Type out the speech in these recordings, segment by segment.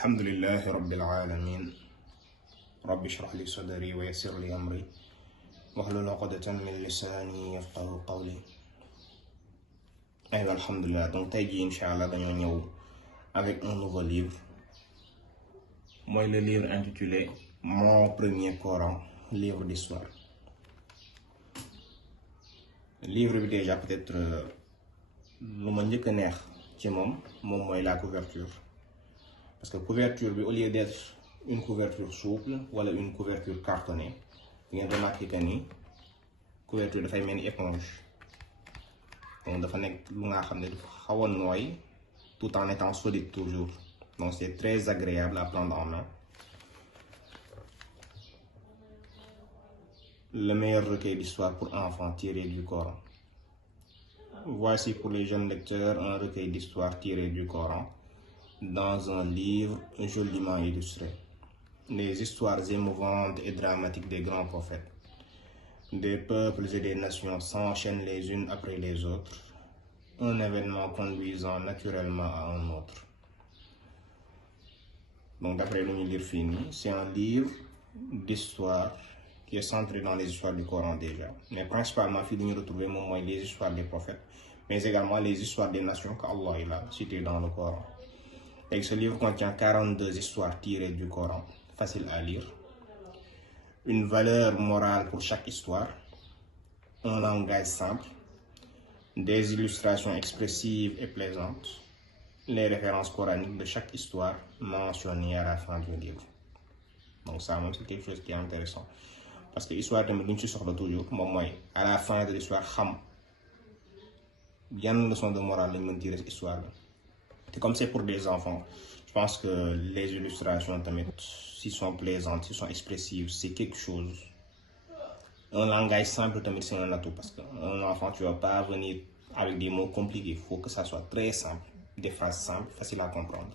alhamdulillahi rabbil alamin rabbi shrah li sadri wa yassir li amri wahlul uqdatan min lisani yafqahu qawli. Aywa, alhamdulillah. Donc tey jii incha allah dañoo ñëw avec un nouveau livre, mooy le livre intitulé Mon premier Coran, livre d'histoire. Livre bi déjà peut-être lu ma njëkk a neex ci moom mooy la couverture, parce que couverture bi au lieu d'être une couverture souple wala une couverture cartonnée, ngeen remarqué que ni couverture dafay mel ni éponge. Donc dafa nekk lu nga xam ne dafa xaw a nooy tout en étant solide toujours. Donc c'est très agréable à prendre en main. Le meilleur recueil d'histoire pour enfants tiré du Coran. Voici pour les jeunes lecteurs un recueil d'histoires tiré du Coran dans un livre joliment illustré. Les histoires émouvantes et dramatiques des grands prophètes. Des peuples et des nations s'enchaînent les unes après les autres, un événement conduisant naturellement à un autre. Donc d'après lu ñu lire fii nii, c'est un livre d'histoire qui est centré dans les histoires du Coran déjà, mais principalement fii li ñu retrouver moom mooy les histoires des prophètes, mais également les histoires des nations qu'Allah il a citées dans le Coran. Et ce livre contient 42 histoires tirées du Coran, faciles à lire, une valeur morale pour chaque histoire, un langage simple, des illustrations expressives et plaisantes, les références coraniques de chaque histoire mentionnées à la fin du livre. Donc ça même c'est quelque chose qui est intéressant, parce que l'histoire tamit lu ñu ci soxla toujours moom mooy à la fin de l'histoire xam yan leçon de morale lañ mën tirer cette histoire là. Et comme c'est pour des enfants, je pense que les illustrations tamit, s'ils sont plaisantes, s'ils sont expressives, c'est quelque chose. Un langage simple tamit c'est un atout, parce qu'un enfant tu vas pas venir avec des mots compliqués, il faut que ça soit très simple, des phrases simples, faciles à comprendre,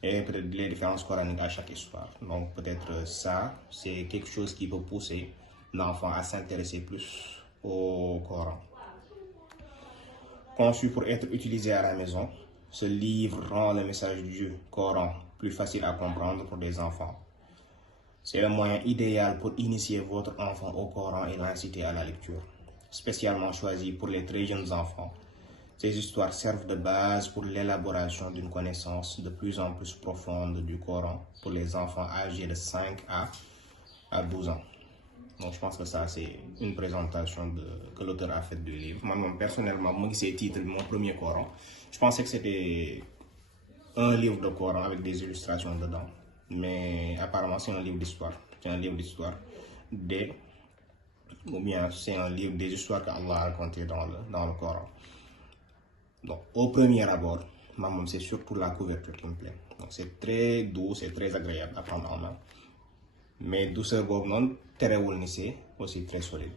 et peut-être les références coraniques à chaque histoire. Donc peut-être ça c'est quelque chose qui peut pousser l'enfant à s'intéresser plus au Coran. Conçu pour être utilisé à la maison, ce livre rend le message du Coran plus facile à comprendre pour des enfants. C'est le moyen idéal pour initier votre enfant au Coran et l'inciter à la lecture. Spécialement choisi pour les très jeunes enfants, ces histoires servent de base pour l'élaboration d'une connaissance de plus en plus profonde du Coran pour les enfants âgés de 5 à 12 ans. Donc je pense que ça c'est une présentation que l'auteur a faite du livre. Moi personnellement, moi qui titre Mon premier Coran, je pensais que c'était un livre de Coran avec des illustrations dedans, mais apparemment c'est un livre d'histoire. C'est un livre d'histoire ou bien c'est un livre des histoires qu'Allah a racontées dans le Coran. Donc au premier abord, c'est surtout la couverture qui me plaît. Donc c'est très doux, c'est très agréable à prendre en main, mais douceur boobu noonu terewul ni c'est aussi très solide.